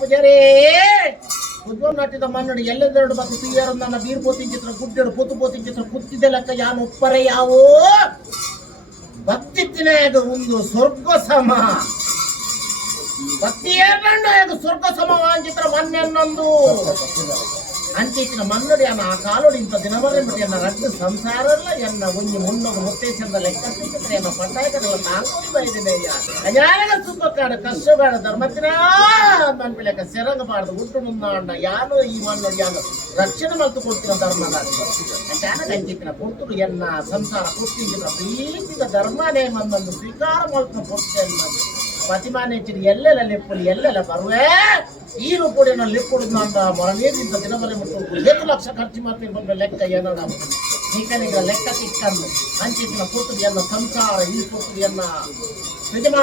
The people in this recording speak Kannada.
ಪೂಜಾರಿ ಉದ್ವಮ್ ನಟ್ಟಿದ ಮನ್ನಡು ಎಲ್ಲೆಂದೆರಡು ಬತ್ತು ಪಿಯರು ನನ್ನ ಬೀರ್ ಪೋತಿನ ಚಿತ್ರ ಗುಡ್ಡೆಡು ಪೊತ್ತು ಪೋತಿನ ಚಿತ್ರ ಕುತ್ತಿದೆ ಲೆಕ್ಕ ಯಾನು ಉಪ್ಪರೆ ಯಾವು ಭಕ್ತಿತ್ತಿನಾಗ ಒಂದು ಸ್ವರ್ಗ ಸಮ ಭಕ್ತಿ ಏನಾಗ ಸ್ವರ್ಗ ಸಮ ಚಿತ್ರ ಮನ್ನೆನ್ನೊಂದು ಅಂಚಿನ ಮನ್ನಡಿ ಅನ್ನ ಆ ಕಾಲೋಡಿ ಇಂಥ ದಿನವರೆ ಬಿಟ್ಟು ಎನ್ನ ರದ್ದು ಸಂಸಾರ ಅಲ್ಲ ಎನ್ನ ಒಂಜಿ ಮುನ್ನೊಂದು ಮುತ್ತೇಶದ ಲೆಕ್ಕ ಸಿಕ್ಕಿದ್ರೆ ಎನ್ನ ಪಟ್ಟಾಯಕರೆಲ್ಲ ನಾಲ್ಕು ಬೈದಿದೆಯ್ಯ ಅಜಾಗ ಸುಖಕಾಡ ಕಷ್ಟಗಾಡ ಧರ್ಮತ್ತಿನ ಮನ್ಪಿಲೆಕ್ಕ ಸೆರಂಗಬಾರ್ದು ಹುಟ್ಟು ಮುಂದಾಂಡ ಯಾನು ಈ ಮನ್ನಡಿ ಯಾನು ರಕ್ಷಣೆ ಮಲ್ತು ಕೊಡ್ತಿರೋ ಧರ್ಮದ ಯಾನ ಕಂಚಿನ ಕೊಡ್ತು ಎನ್ನ ಸಂಸಾರ ಕೊಟ್ಟಿದ್ದ ಪ್ರೀತಿಗ ಧರ್ಮನೇ ಮಂದೊಂದು ಸ್ವೀಕಾರ ಮಲ್ತು ಕೊಡ್ತೇನೆ ಪತಿಮಾನೇಚಿನ ಎಲ್ಲೆಲ್ಲ ಲೆಪ್ಪುಲಿ ಎಲ್ಲೆಲ್ಲ ಬರುವೆ ಈ ರೂಪಡಿನ ಲೆಪ್ಪುಡು ಅಂತ ಮೊರನೇದಿಂದ ದಿನವರೆ ಮುಟ್ಟು 7 ಲಕ್ಷ ಖರ್ಚು ಮಾಡ್ತೀನಿ ಬಂದ ಲೆಕ್ಕ ಏನಡ ನೀಕನಿಗ ಲೆಕ್ಕ ತಿಕ್ಕಂದು ಅಂಚಿನ ಕೊಟ್ಟು ಎನ್ನ ಸಂಸಾರ ಈ ಕೊಟ್ಟು ಎನ್ನ ಯಜಮಾನ